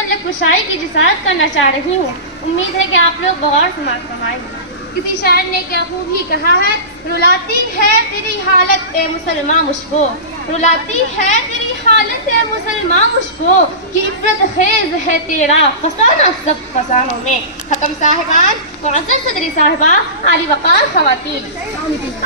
मुतल्लिक़ कुशाई की जिसारत करना चाह रही हूँ। उम्मीद है कि आप लोग बगौर समाअत फरमाएंगे। किसी शायर ने क्या खूब ही कहा है, रुलाती है तेरी हालत ए मुसलमान मुझको, रुलाती है तेरी हालत ए मुसलमान मुझको, कि इफ़रत खेज है तेरा फसाना सब फसानों में। हकम साहिबान, मुअज़्ज़ज़ सदरी साहिबा, आली वक़ार ख़वातीन,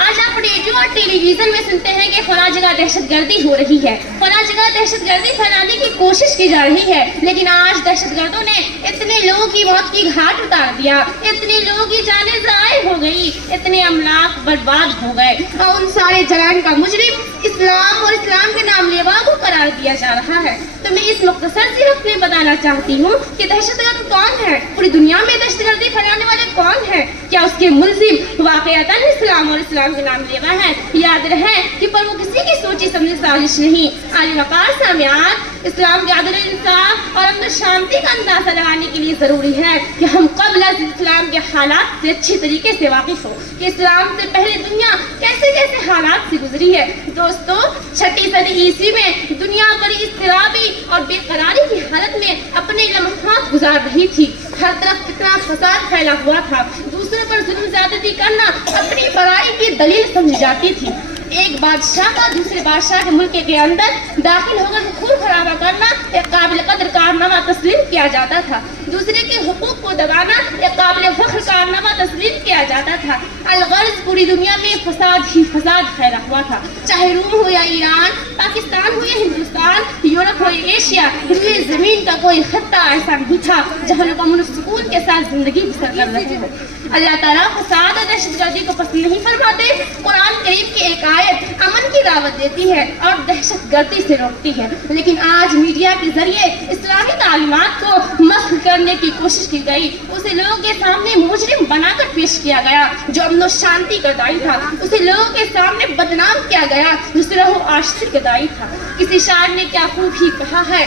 आज आप रेडियो और टेलीविज़न में सुनते हैं कि फलां जगह दहशतगर्दी हो रही है, फलां जगह दहशतगर्दी फैलाने की कोशिश की जा रही है। लेकिन आज दहशतगर्दों ने इतने लोगों की मौत की घाट उतार दिया, इतने लोगों की जानें ज़ाय हो गई, इतने अमलाक बर्बाद हो गए, और उन सारे जराइम का मुजरिम इस्लाम और इस्लाम के नाम लेवा को करार दिया जा रहा है। तो मैं इस मुख्तसर सी वक्त में बताना चाहती हूँ कि दहशतगर्द कौन है, पूरी दुनिया में दहशतगर्दी फैलाने वाले कौन है, क्या उसके मुल्जिम वाक़ईतन इस्लाम और इस्लाम के नाम लेवा है। याद रहे कि पर वो किसी की सोची समझी साजिश नहीं। आली वक़ार सामियात, इस्लाम के अदल इंसाफ और अमन शांति का अंदाज़ा लगाने के लिए ज़रूरी है कि हम क़ब्ल इस्लाम के हालात से अच्छी तरीके से वाकिफ़ हो कि इस्लाम से पहले दुनिया कैसे कैसे हालात से गुजरी है। दोस्तों, 6वीं सदी ईस्वी में दुनिया बड़ी इज़्तिराबी और बेकरारी की हालत में अपने लम्हात गुजार रही थी। हर तरफ कितना फसाद फैला हुआ था, दूसरों पर जुल्म ज़्यादती करना अपनी बड़ाई की दलील समझी जाती थी। एक बादशाह का दूसरे बादशाह के मुल्क के अंदर दाखिल होकर खून खराबा करना एक काबिल कदर कारनामा तस्लीम किया जाता था, दूसरे के हुकूक को दबाना एक काबिल फख्र कारनामा तस्लीम किया जाता था। अलगर्ज पूरी दुनिया में फसाद ही फसाद फैला हुआ था, चाहे रूम हो या ईरान, पाकिस्तान हो या हिंदुस्तान, यूरोप हो या एशिया, रुए ज़मीन का कोई खत्ता ऐसा नहीं था जहाँ लोग अमन सुकून के साथ जिंदगी बसर कर रहे हो। अल्लाह ताला फसाद और दहशतगर्दी को पसंद नहीं फरमाते। कुरान करीम की एक आयत अमन की दावत देती है और दहशतगर्दी से रोकती है, लेकिन आज मीडिया के जरिए इस्लामी तालीमात को मस्ख करने की कोशिश की गई, उसे लोगों के सामने मुजरिम बनाकर पेश किया गया जो अमन शांति का दाई था, उसे लोगों के सामने बदनाम किया गया जो सिर्फ आशिक का दाई था। किसी शायर ने क्या खूब ही कहा है,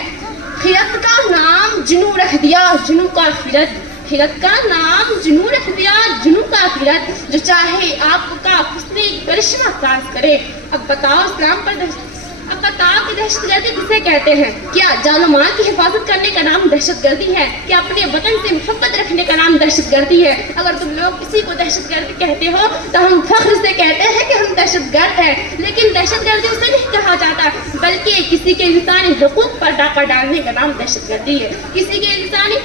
खिरत का नाम जुनू रख दिया जुनू का खिरत, खिरत का नाम जुनू रख दिया जुनू का खिरत, जो चाहे आपका हुस्न करिश्मा काज करे। अब बताओ इस्लाम पर अब बताओ कि दहशतगर्दी किसे कहते हैं? क्या जान माल की हिफाजत करने का नाम दहशतगर्दी है? क्या अपने वतन से मोहब्बत रखने का नाम दहशतगर्दी है? अगर तुम लोग किसी को दहशतगर्दी कहते हो तो हम फख्र से कहते हैं कि हम दहशतगर्द हैं, लेकिन दहशतगर्दी उसे नहीं कहा जाता, बल्कि किसी के इंसानी हुकूक पर डाका डालने का नाम दहशतगर्दी है, किसी के इंसानी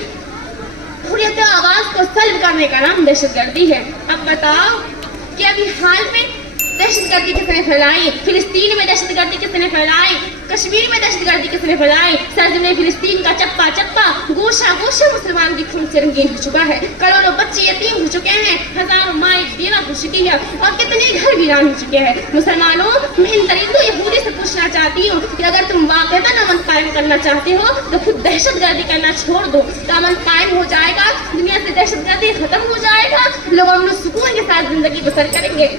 हुर्रियत आवाज़ को सल्ब करने का नाम दहशतगर्दी है। अब बताओ कि अभी हाल में दहशतगर्दी किसने फैलाई? फिलिस्तीन में दहशतगर्दी किसने फैलाई? कश्मीर में दहशतगर्दी किसने फैलाई? सरजमीन फिलिस्तीन का चप्पा चप्पा गोशा गोशा मुसलमान की खून से रंगीन हो चुका है, करोड़ों बच्चे यतीम हो चुके हैं, हजारों माएँ बेवा हो चुकी है और कितने घर वीरान हो चुके हैं। मुसलमानों, मैं इन दरिंदों यहूदी से पूछना चाहती हूँ कि अगर तुम वाक़ईतन अमन कायम करना चाहते हो तो खुद दहशतगर्दी करना छोड़ दो, तो अमन कायम हो जाएगा, दुनिया से दहशतगर्दी खत्म हो जाएगा, लोग अमन सुकून के साथ जिंदगी बसर करेंगे।